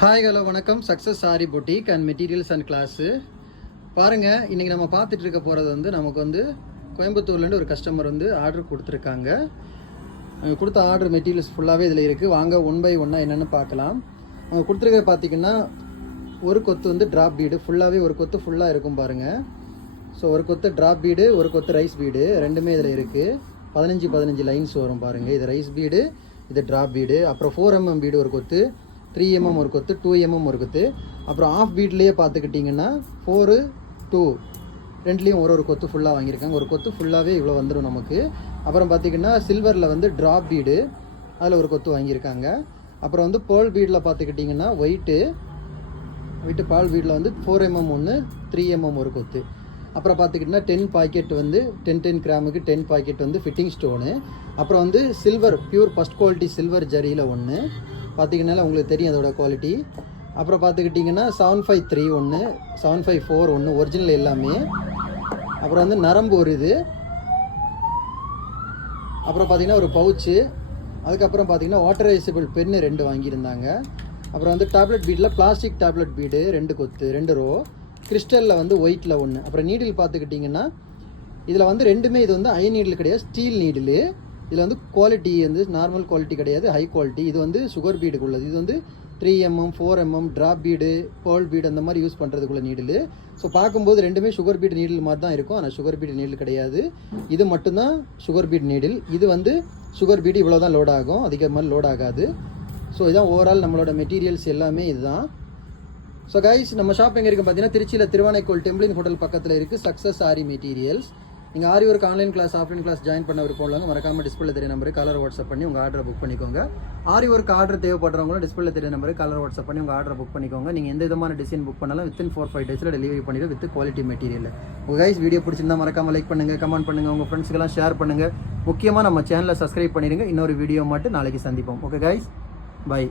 Hi hello வணக்கம். Success sorry boutique and materials and class பாருங்கள். இன்றைக்கி நம்ம பார்த்துட்டு இருக்க போகிறது வந்து நமக்கு வந்து கோயம்புத்தூர்லேருந்து ஒரு கஸ்டமர் வந்து ஆர்டர் கொடுத்துருக்காங்க. அவங்க கொடுத்த ஆர்டர் மெட்டீரியல்ஸ் ஃபுல்லாகவே இதில் இருக்குது. வாங்க ஒன் பை ஒன்னாக என்னென்னு பார்க்கலாம். அவங்க கொடுத்துருக்க பார்த்திங்கன்னா ஒரு கொத்து வந்து ட்ராப் பீடு ஃபுல்லாகவே ஒரு கொத்து ஃபுல்லாக இருக்கும் பாருங்கள். ஸோ ஒரு கொத்து ட்ராப் பீடு, ஒரு கொத்து ரைஸ் பீடு ரெண்டுமே இதில் இருக்குது. 15 லைன்ஸ் வரும் பாருங்கள். இது ரைஸ் பீடு, இது ட்ராப் பீடு. அப்புறம் 4mm பீடு ஒரு கொத்து, 3mm ஒரு கொத்து, 2mm ஒரு கொத்து. அப்புறம் ஆஃப் பீட்லேயே பார்த்துக்கிட்டிங்கன்னா 4, 2 ரெண்டுலேயும் ஒரு கொத்து ஃபுல்லாக வாங்கியிருக்காங்க. ஒரு கொத்து ஃபுல்லாகவே இவ்வளோ வந்துடும் நமக்கு. அப்புறம் பார்த்திங்கன்னா சில்வரில் வந்து ட்ராப் பீடு, அதில் ஒரு கொத்து வாங்கியிருக்காங்க. அப்புறம் வந்து பேர்ல் பீடில் பார்த்துக்கிட்டிங்கன்னா ஒயிட்டு பால் பீடில் வந்து 4mm ஒன்று, 3mm ஒரு கொத்து. அப்புறம் பார்த்துக்கிட்டிங்கன்னா 10 பாக்கெட் வந்து 10 கிராமுக்கு 10 பாக்கெட் வந்து ஃபிட்டிங் ஸ்டோனு. அப்புறம் வந்து silver pure first quality silver ஜரியில் ஒன்று பார்த்திங்கன்னா உங்களுக்கு தெரியும் அதோட குவாலிட்டி. அப்புறம் பார்த்துக்கிட்டிங்கன்னா 753 ஒன்று, 754 ஒன்று ஒரிஜினல் எல்லாமே. அப்புறம் வந்து நரம்பு ஒரு இது. அப்புறம் பார்த்திங்கன்னா ஒரு பவுச்சு. அதுக்கப்புறம் பார்த்திங்கன்னா வாட்டரைசபிள் பென்னு 2 வாங்கியிருந்தாங்க. அப்புறம் வந்து டேப்லெட் பீடில் பிளாஸ்டிக் டேப்லெட் பீடு 2 கொத்து, 2 ரோ. கிறிஸ்டலில் வந்து ஒயிட்டில் ஒன்று. அப்புறம் நீடில் பார்த்துக்கிட்டிங்கன்னா இதில் வந்து ரெண்டுமே இது வந்து அயன் நீடில் கிடையாது, ஸ்டீல் நீடிலு. இதில் வந்து குவாலிட்டி வந்து நார்மல் குவாலிட்டி கிடையாது, ஹை குவாலிட்டி. இது வந்து சுகர் பீடுக்கு உள்ளது. இது வந்து 3mm 4mm drop bead, pearl bead அந்த மாதிரி யூஸ் பண்ணுறதுக்குள்ள நீடில். ஸோ பார்க்கும்போது ரெண்டுமே சுகர் பீடு நீடில் மாதிரி தான் இருக்கும். ஆனால் சுகர் பீடு நீடில் கிடையாது. இது மட்டும்தான் சுகர் பீடு நீடில். இது வந்து சுகர் பீடு இவ்வளோ தான் லோட் ஆகும், அதிகமாக லோட் ஆகாது. ஸோ இதான் ஓவரால் நம்மளோட மெட்டீரியல்ஸ் எல்லாமே இதுதான். ஸோ கைஸ், நம்ம ஷாப் எங்கே இருக்குது பார்த்தீங்கன்னா திருச்சியில் திருவானைக்கோள் டெம்பிளின் ஹோட்டல் பக்கத்தில் இருக்குது சக்ஸஸ் சாரி மெட்டீரியல்ஸ். நீங்கள் aari work online class offline class join பண்ண விருப்பம் உள்ளவங்க மறக்காமல் டிஸ்பிளே தெரிய நம்பருக்கு கலர் வாட்ஸ்அப் பண்ணி உங்கள் ஆர்டரை புக் பண்ணிக்கோங்க. ஆரி ஒர்க் ஆர்டர் தேவைப்படுறவங்களும் டிஸ்பிளே தெரிய நம்பருக்கு கலர் வாட்ஸ்அப் பண்ணி உங்கள் ஆர்டரை புக் பண்ணிக்கோங்க. நீங்கள் எந்த விதமான டிசைன் புக் பண்ணாலும் வித்தின் 4-5 டேஸில் டெலிவரி பண்ணிவிடும் வித் குவாலிட்டி மெட்டீரியல். உங்கள் கைஸ் வீடியோ பிடிச்சிருந்தா மறக்காமல் லைக் பண்ணுங்கள், கமெண்ட் பண்ணுங்கள், உங்கள் ஃப்ரெண்ட்ஸ்க்கெல்லாம் ஷேர் பண்ணுங்கள். முக்கியமாக நம்ம சேனலை சப்ஸ்கிரைப் பண்ணிடுங்க. இன்னொரு வீடியோ மட்டும் நாளைக்கு சந்திப்போம். Okay guys, by.